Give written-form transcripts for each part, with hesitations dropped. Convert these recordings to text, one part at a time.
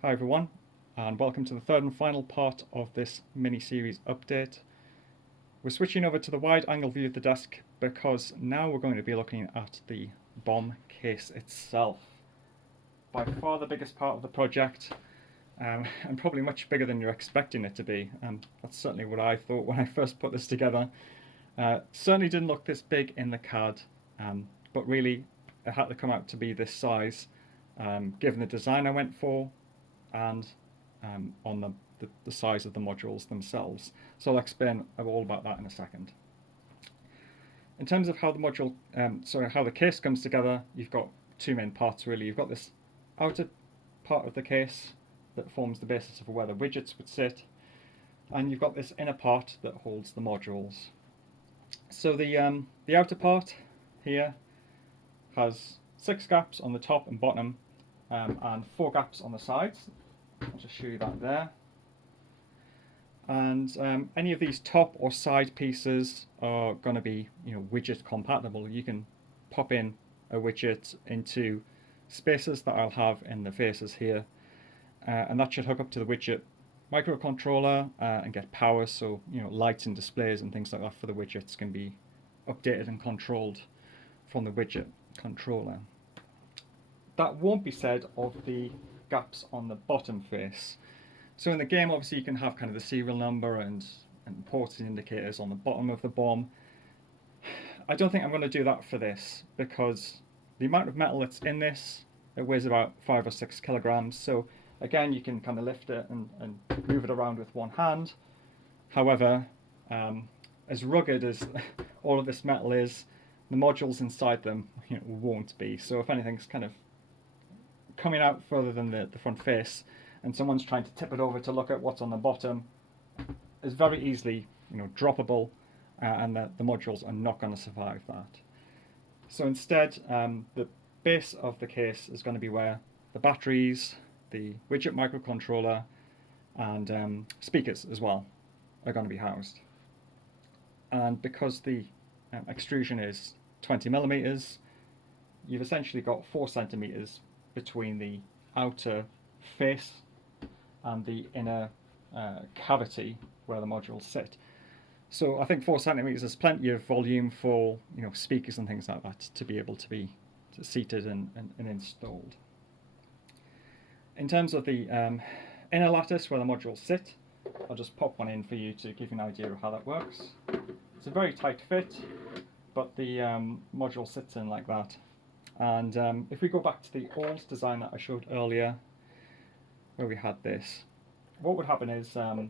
Hi everyone, and welcome to the third and final part of this mini-series update. We're switching over to the wide-angle view of the desk because now we're going to be looking at the bomb case itself. By far the biggest part of the project, and probably much bigger than you're expecting it to be, and that's certainly what I thought when I first put this together. Certainly didn't look this big in the CAD, but really it had to come out to be this size, given the design I went for, and on the size of the modules themselves. So I'll explain all about that in a second. In terms of how the module, how the case comes together, you've got two main parts really. You've got this outer part of the case that forms the basis of where the widgets would sit, and you've got this inner part that holds the modules. So the outer part here has 6 gaps on the top and bottom, and 4 gaps on the sides. I'll just show you that there. And any of these top or side pieces are going to be, widget compatible. You can pop in a widget into spaces that I'll have in the faces here, and that should hook up to the widget microcontroller and get power. So lights and displays and things like that for the widgets can be updated and controlled from the widget controller. That won't be said of the gaps on the bottom face. So in the game, obviously, you can have kind of the serial number and ports and indicators on the bottom of the bomb. I don't think I'm going to do that for this because the amount of metal that's in this, it weighs about 5 or 6 kilograms. So again, you can kind of lift it and move it around with one hand. However, as rugged as all of this metal is, the modules inside them won't be. So if anything's kind of coming out further than the front face and someone's trying to tip it over to look at what's on the bottom, is very easily droppable, and the modules are not going to survive that. So instead, the base of the case is going to be where the batteries, the widget microcontroller, and speakers as well are going to be housed. And because the extrusion is 20 millimeters, you've essentially got 4 centimeters between the outer face and the inner cavity where the modules sit. So I think 4 centimeters is plenty of volume for speakers and things like that to be able to be seated and installed. In terms of the inner lattice where the modules sit, I'll just pop one in for you to give you an idea of how that works. It's a very tight fit, but the module sits in like that. And if we go back to the old design that I showed earlier, where we had this, what would happen is I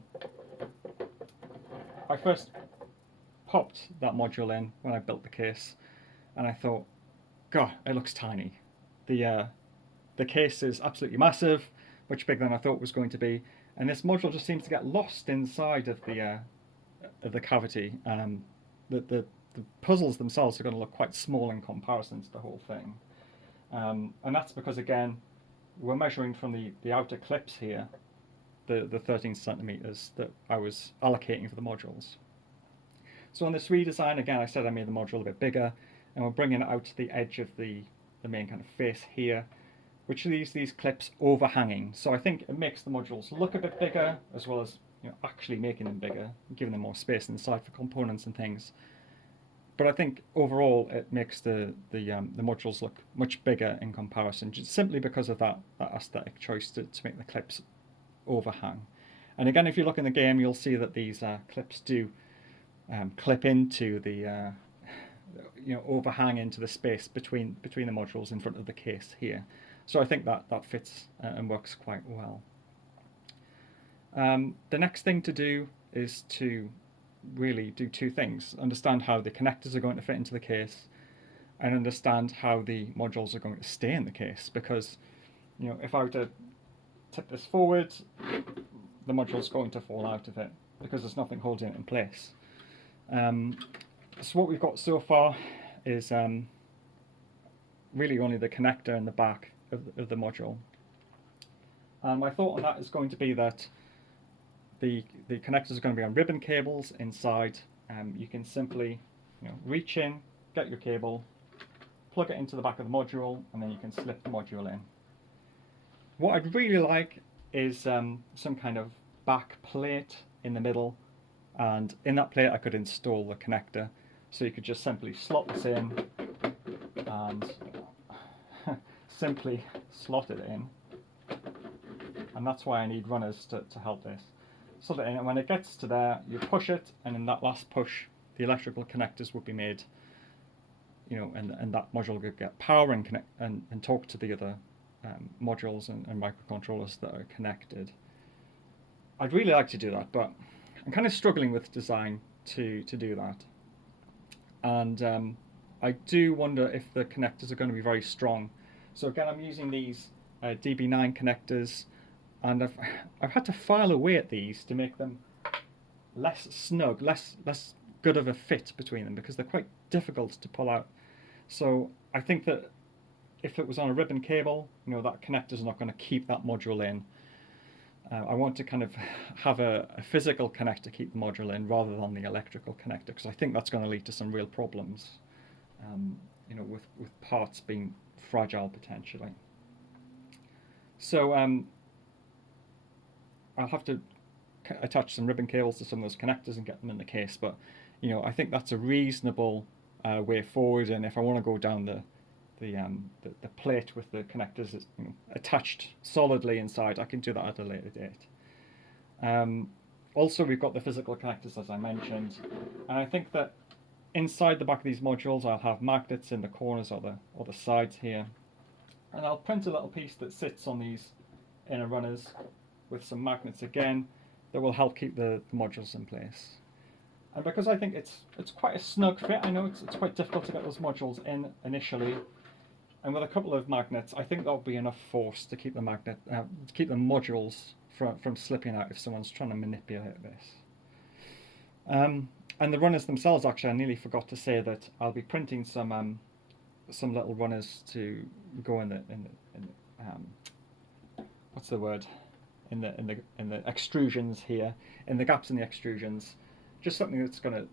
first popped that module in when I built the case, and I thought, God, it looks tiny. The case is absolutely massive, much bigger than I thought it was going to be, and this module just seems to get lost inside of the cavity. The puzzles themselves are going to look quite small in comparison to the whole thing. And that's because, again, we're measuring from the outer clips here, the 13 centimeters that I was allocating for the modules. So on this redesign, again, I said I made the module a bit bigger, and we're bringing it out to the edge of the main kind of face here, which leaves these clips overhanging. So I think it makes the modules look a bit bigger, as well as actually making them bigger, giving them more space inside for components and things. But I think overall it makes the modules look much bigger in comparison, just simply because of that aesthetic choice to make the clips overhang. And again, if you look in the game, you'll see that these clips do clip into the overhang into the space between the modules in front of the case here. So I think that fits and works quite well. The next thing to do is to really do 2 things: understand how the connectors are going to fit into the case, and understand how the modules are going to stay in the case. Because if I were to tip this forward, the module's going to fall out of it because there's nothing holding it in place. So what we've got so far is really only the connector in the back of the module. And my thought on that is going to be that the connectors are going to be on ribbon cables inside. You can simply reach in, get your cable, plug it into the back of the module, and then you can slip the module in. What I'd really like is some kind of back plate in the middle, and in that plate I could install the connector. So you could just simply slot this in and simply slot it in, and that's why I need runners to help this. Slot it in, and when it gets to there, you push it, and in that last push, the electrical connectors would be made, and that module could get power and connect and talk to the other modules and microcontrollers that are connected. I'd really like to do that, but I'm kind of struggling with design to do that. And I do wonder if the connectors are going to be very strong. So again, I'm using these DB9 connectors, and I've had to file away at these to make them less snug, less good of a fit between them, because they're quite difficult to pull out. So I think that if it was on a ribbon cable, that connector's not going to keep that module in. I want to kind of have a physical connector keep the module in rather than the electrical connector, because I think that's going to lead to some real problems, with parts being fragile potentially. So I'll have to attach some ribbon cables to some of those connectors and get them in the case, but I think that's a reasonable way forward. And if I want to go down the plate with the connectors attached solidly inside, I can do that at a later date. Also, we've got the physical connectors, as I mentioned, and I think that inside the back of these modules I'll have magnets in the corners or the sides here, and I'll print a little piece that sits on these inner runners with some magnets again that will help keep the modules in place. And because I think it's quite a snug fit, I know it's quite difficult to get those modules in initially, and with a couple of magnets, I think that'll be enough force to keep the modules from slipping out if someone's trying to manipulate this. And the runners themselves, actually, I nearly forgot to say that I'll be printing some little runners to go in the what's the word, in the extrusions here, in the gaps in the extrusions, just something that's going to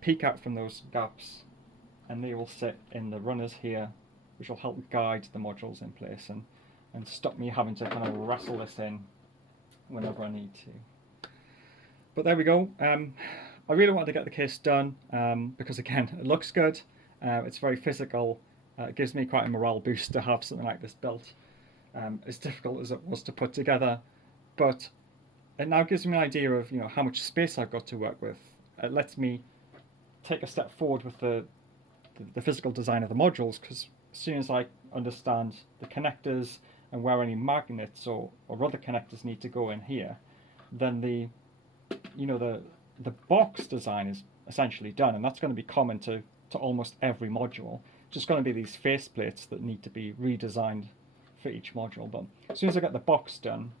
peek out from those gaps, and they will sit in the runners here, which will help guide the modules in place and stop me having to kind of wrestle this in whenever I need to. But there we go. I really wanted to get the case done because, again, it looks good. It's very physical. It gives me quite a morale boost to have something like this built. As difficult as it was to put together, but it now gives me an idea of how much space I've got to work with. It lets me take a step forward with the physical design of the modules, because as soon as I understand the connectors and where any magnets or other connectors need to go in here, then the box design is essentially done, and that's going to be common to almost every module. It's just going to be these faceplates that need to be redesigned for each module. But as soon as I get the box done,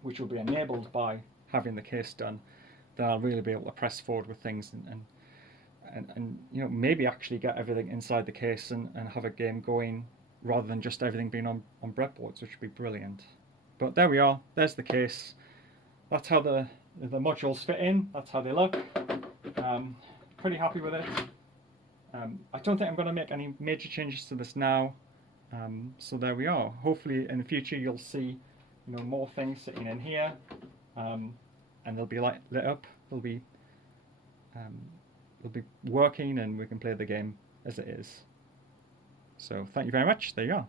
which will be enabled by having the case done, then I'll really be able to press forward with things and maybe actually get everything inside the case and have a game going rather than just everything being on breadboards, which would be brilliant. But there we are. There's the case. That's how the modules fit in. That's how they look. Pretty happy with it. I don't think I'm going to make any major changes to this now. So there we are. Hopefully in the future you'll see more things sitting in here, and they'll be lit up. They'll be working, and we can play the game as it is. So thank you very much. There you are.